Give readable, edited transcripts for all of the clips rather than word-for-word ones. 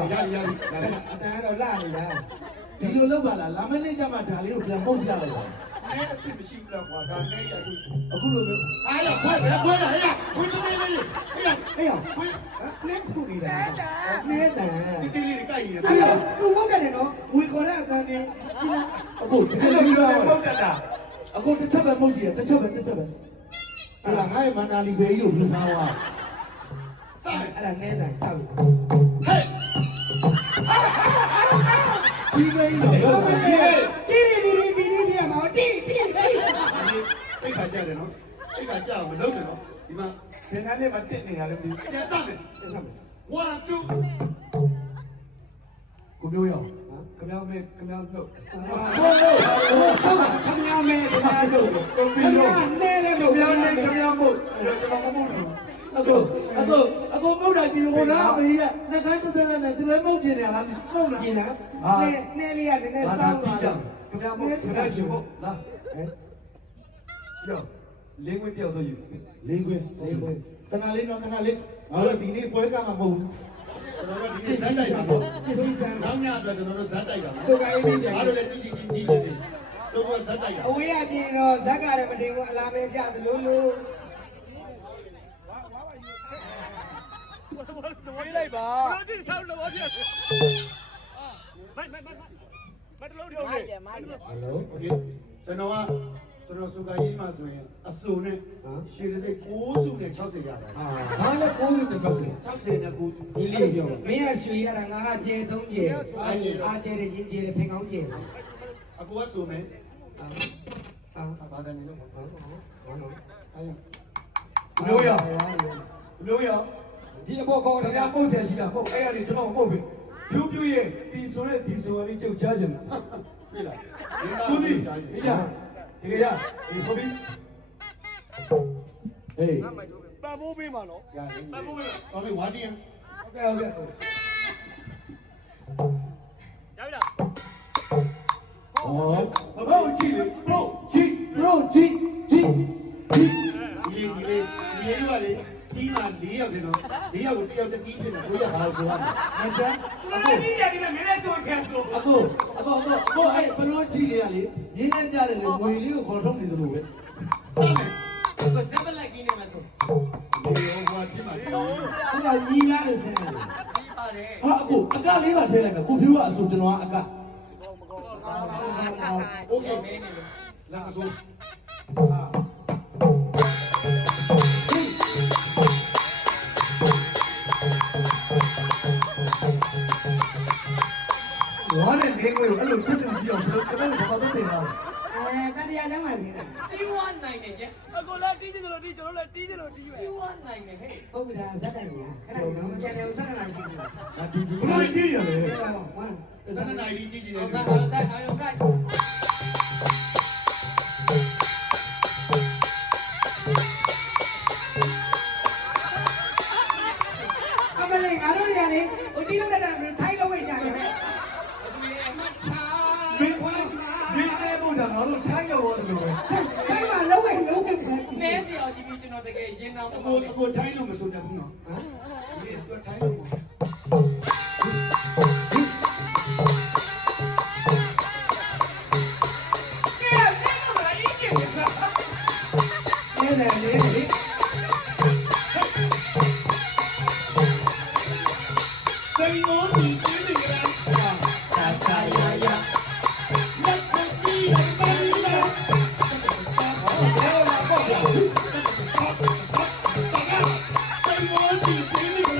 အတန်းတော့လာနေတာ ဒီလိုလုပ်ပါလားလာမနေ့ကျမှဒါလေးကိုပြန်ပုတ်ပြလိုက်ပါ အဲအစ်မရှိဘူးလားကွာဒါနဲ့ရခု အခုလိုမျိုး အားရခွဲရခွဲရဟဲ့ခွေးလေးလေးဟဲ့ ဟေးခွေးနဲ့ခုနေတာနဲ့တန် ဒီတီလေးကိုက်နေတယ် အဲ့တော့သူဘုတ်တယ်နော်ဝီခေါ်တဲ့အတန်းကြီးဒီလား အခုဒီလိုပြီးတော့ ပုတ်တက်တာ အခုတစ်ချက်ပဲပုတ်ကြည့်ရတစ်ချက်ပဲအဲ့ဒါငါ့ရဲ့မန္တလေးဘေးကြီးကိုလူသားသွား စား အဲ့ဒါနဲ့တန်ဆောက် ဟဲ့ ဒီဘေးကြီးတော့ တီပြမောတီ တိတ်ခါကြတယ်နော်တိတ်ခါကြအောင်မလုပ်နဲ့နော်ဒီမှာဘယ်နှနဲ့မှတက်နေရလဲမသိဘူးကျစားမယ် one two ကိုမျိုးရောခင်ဗျားမဲခင်ဗျားတို့ ခင်ဗျားမဲခင်ဗျားတို့ ကိုပြီးရော နဲ့လည်း ခင်ဗျားနဲ့ခင်ဗျားမို့ကျွန်တော်မမို့ဘူး အခုမုတ်တာကြည့်ဟိုလားမကြီးကနှကန်းသက်သက်နဲ့ဒီလိုမုတ်ကျင်နေလားမုတ်လား ကျင်လားနဲ့လေးကနည်းနည်း ဘာ စော သာ င်း ကြ သွား ည့်ကြခင်ဗျားမို့ခင်ဗျားရှင်မို့လားရောလင်းဝင်တယောက်ဆိုယူ လေးခွင်းခဏလေးတော့ခဏလေးငါတို့ဒီနေ့ပွဲကမှာမဟုတ်ဘူး ကျွန်တော်တို့ဒီနေ့ဇက်တိုက်ပါပေါ့ ပစ္စည်းစံ နောက်ညအတွက်ကျွန်တော်တို့ဇက်တိုက်တာ ဆိုကရေးနေတယ် အားတို့လည်းကြီးကြီးတို့ကဇက်တိုက်တာ အဝေးရချင်းတော့ဇက်ကလည်းမတင်ဘူးအလားမဲပြသလိုလို ဝေးလိုက်ပါဘလို့တိဆောက်လို့ပြမိုက်တလုံးထုတ်လေ โอเคကျွန်တော်စုကရေးမှဆိုရင်အစုံနဲ့ရွှေတစ်စိတ်6စုနဲ့60ရတယ် ဘာလဲ90နဲ့60 60နဲ့9စု ဒီလေးပြောမင်းကရွှေရတာငါကကျဲ3ကျဲအားကျဲတယ်ရင်ကျဲတယ်ဖင်ကောင်းကျဲတယ် အကူကဆိုမယ် အာ ဘာသာနေလို့ပေါ့အဲ့ မျိုးရောမျိုးရောဒီအပေါ်ခေါ်ခင်ဗျားပို့ဆရာရှိတာဟုတ်အဲ့ရနေကျွန်တော်ပို့ပြီဖြူဖြူရဲ့ဒီဆိုတဲ့ဒီဆိုရင်ကြုတ်ချချင်တယ် ပြီလား သူဒီဒီကြဒီကရဒီဆိုပြီးဟေး ပံမိုးပေးမှာနော် ရတယ်ဘာလို့ဝါဒီယံ ဟုတ်ကဲ့ ရပြီလား ဟုတ်ကြည့်လေဘလို့ကြည့် bro ကြည့်ဒီလေးကလေဒီမှာ4ယောက်တယ်နော်4ယောက်ကို1ယောက်တတိဖြစ်နေကိုရပါဆိုရမယ်ကျန် အဲ့ဒီကြတယ်မင်းလည်းဆိုခံဆို အခုအဲ့ဘလို့ကြည့်လေရလေရင်းနဲ့ပြတယ်လေငွေလေးကိုခေါ်ထုတ်နေသလိုပဲ စမယ် ဇက်ပလိုက်ကြီးနေမှာဆို ဒီဟိုဘွားဖြစ်မှာ ခုကညီလာလို့ဆင်းတယ် ပြီးပါတယ် ဟာအခုအကလေးပါထည့်လိုက်မယ်ကိုဖြူကအဆိုကျွန်တော်ကအက โอเคမင်းနေလာအကူ ဝါနဲ့နေကိုအဲ့လိုတက်တယ်ကြည့်အောင်ကျွန်တော်ဘာသာတင်တာ တတရားလမ်းမှာနေတာ စီဝါနိုင်နေကြအကိုလည်းတီးချင်လို့တီးကျွန်တော်လည်းတီးချင်လို့တီးပဲစီဝါနိုင်နေဟဲ့ ဟုတ်ပြီလားဇက်တိုင်ညာခဏတော့မကြတယ်ဥစ္စာနာကြည့်နေတာ ဒါဒီ ဘလို့ကြည့်ရလဲ ဟုတ်ပါဘူး စနေနိုင်ဒီကြည့်နေတယ် ဆိုင်ဆိုင် အမလေးငါတို့တွေကလေဟိုတီးလို့တက်တာထိုင်းလို့ဝိတ်ကြတယ်ပဲ မင်းနဲ့ဘုရားငါတို့ထိုင်းရောတယ်လို့ပဲ ထိုင်းမှာလုံးဝနဲစီအောင်ကြည့်ပြီးကျွန်တော်တကယ်ရင်တောင်း အ တော့ ကူထိုင်းလို့မဆိုတတ်ဘူးနော်ဒီတော့ထိုင်းလို့ နေတယ်နေတယ် စိန်လုံးဒီပြင်းနေကြတာတာယာယာလက်ပြီးပါရီလာစိန်လုံးဒီပြင်းနေကြ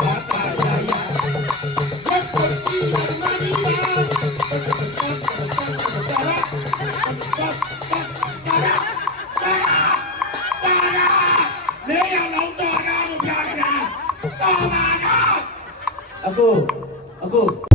တာတာယာယာလက်ပြီးပါရီလာအခု